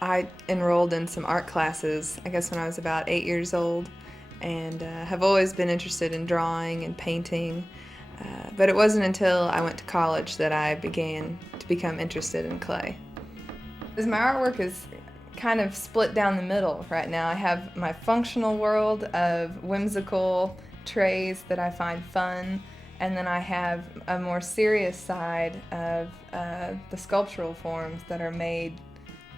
I enrolled in some art classes, I guess when I was about 8 years old, and have always been interested in drawing and painting. But it wasn't until I went to college that I began to become interested in clay. Because my artwork is kind of split down the middle right now. I have my functional world of whimsical trays that I find fun, and then I have a more serious side of the sculptural forms that are made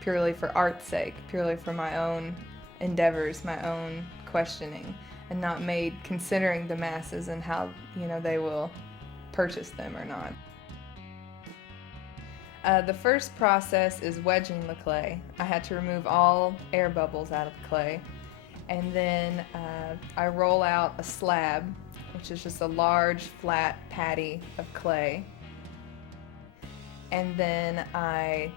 purely for art's sake, purely for my own endeavors, my own questioning, and not made considering the masses and how they will purchase them or not. The first process is wedging the clay. I had to remove all air bubbles out of the clay, and then I roll out a slab, which is just a large flat patty of clay, and then I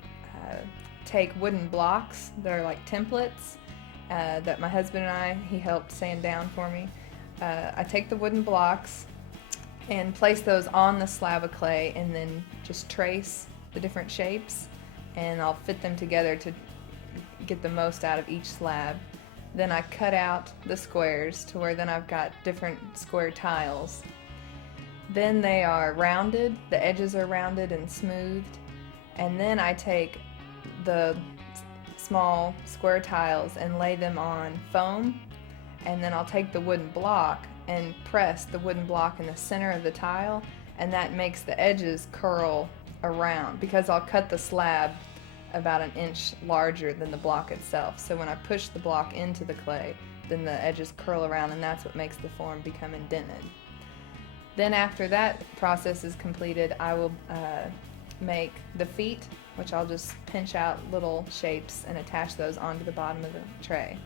take wooden blocks that are like templates that my husband and he helped sand down for me. I take the wooden blocks and place those on the slab of clay and then just trace the different shapes, and I'll fit them together to get the most out of each slab. Then I cut out the squares to where then I've got different square tiles. Then they are rounded, the edges are rounded and smoothed, and then I take the small square tiles and lay them on foam, and then I'll take the wooden block and press the wooden block in the center of the tile, and that makes the edges curl around because I'll cut the slab about an inch larger than the block itself. So when I push the block into the clay, then the edges curl around, and that's what makes the form become indented. Then after that process is completed, I will make the feet, which I'll just pinch out little shapes and attach those onto the bottom of the tray.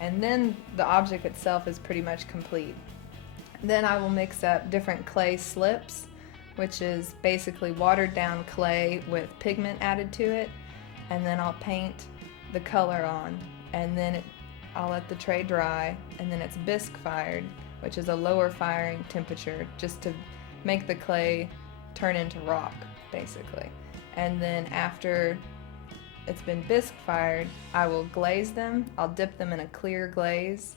And then the object itself is pretty much complete. Then I will mix up different clay slips, which is basically watered down clay with pigment added to it, and then I'll paint the color on, and then I'll let the tray dry, and then it's bisque fired, which is a lower firing temperature just to make the clay turn into rock, basically. And then after it's been bisque fired, I will glaze them. I'll dip them in a clear glaze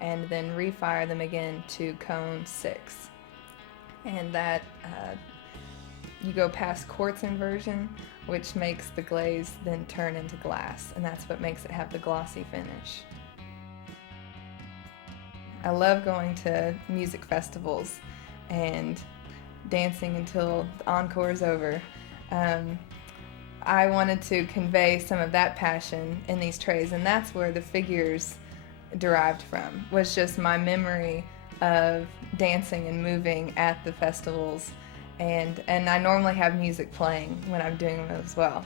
and then refire them again to cone 6. And that you go past quartz inversion, which makes the glaze then turn into glass, and that's what makes it have the glossy finish. I love going to music festivals and dancing until the encore is over. I wanted to convey some of that passion in these trays, and that's where the figures derived from, was just my memory of dancing and moving at the festivals, and I normally have music playing when I'm doing them as well.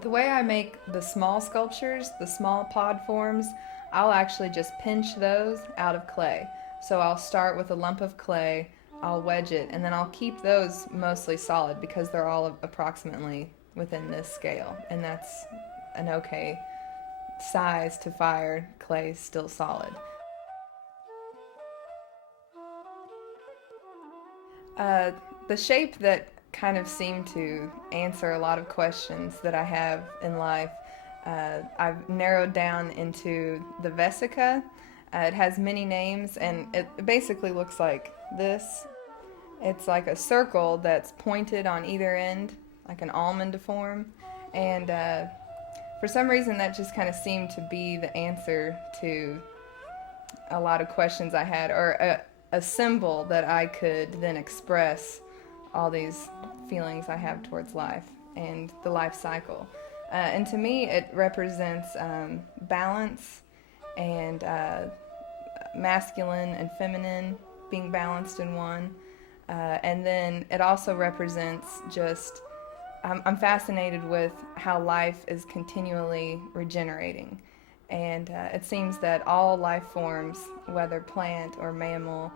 The way I make the small sculptures, the small pod forms, I'll actually just pinch those out of clay. So I'll start with a lump of clay, I'll wedge it, and then I'll keep those mostly solid because they're all approximately within this scale, and that's an okay size to fire clay still solid. The shape that kind of seemed to answer a lot of questions that I have in life, I've narrowed down into the vesica. It has many names, and it basically looks like this. It's like a circle that's pointed on either end, like an almond form, and for some reason that just kind of seemed to be the answer to a lot of questions I had, or a symbol that I could then express all these feelings I have towards life and the life cycle. And to me, it represents balance and masculine and feminine being balanced in one. And then it also represents just, I'm fascinated with how life is continually regenerating. And it seems that all life forms, whether plant or mammal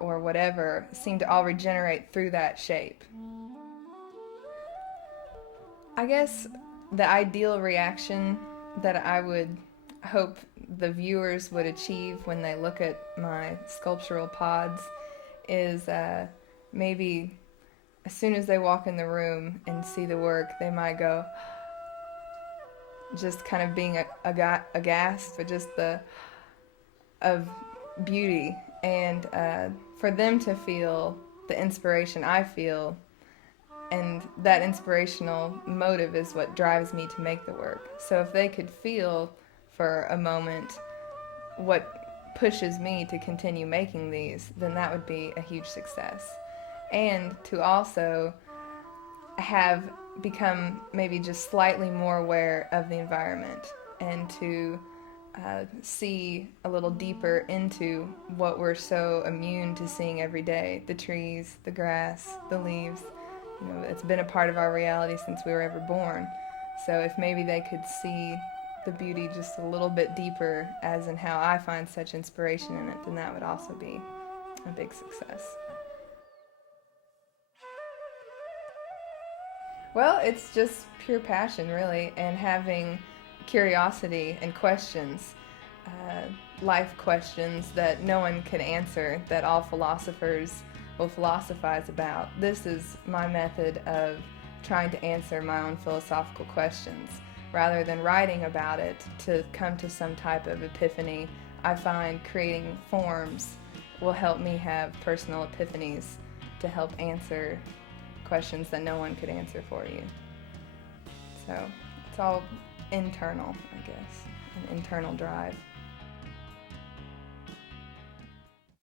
or whatever, seem to all regenerate through that shape. I guess the ideal reaction that I would hope the viewers would achieve when they look at my sculptural pods is maybe as soon as they walk in the room and see the work, they might go, just kind of being aghast for just the of beauty, and for them to feel the inspiration I feel, and that inspirational motive is what drives me to make the work. So if they could feel for a moment what pushes me to continue making these, then that would be a huge success. And to also have become maybe just slightly more aware of the environment, and to see a little deeper into what we're so immune to seeing every day, the trees, the grass, the leaves. It's been a part of our reality since we were ever born. So if maybe they could see the beauty just a little bit deeper, as in how I find such inspiration in it, then that would also be a big success. Well, it's just pure passion, really, and having curiosity and questions, life questions that no one can answer, that all philosophers will philosophize about. This is my method of trying to answer my own philosophical questions. Rather than writing about it to come to some type of epiphany, I find creating forms will help me have personal epiphanies to help answer questions that no one could answer for you. So it's all internal, I guess, an internal drive.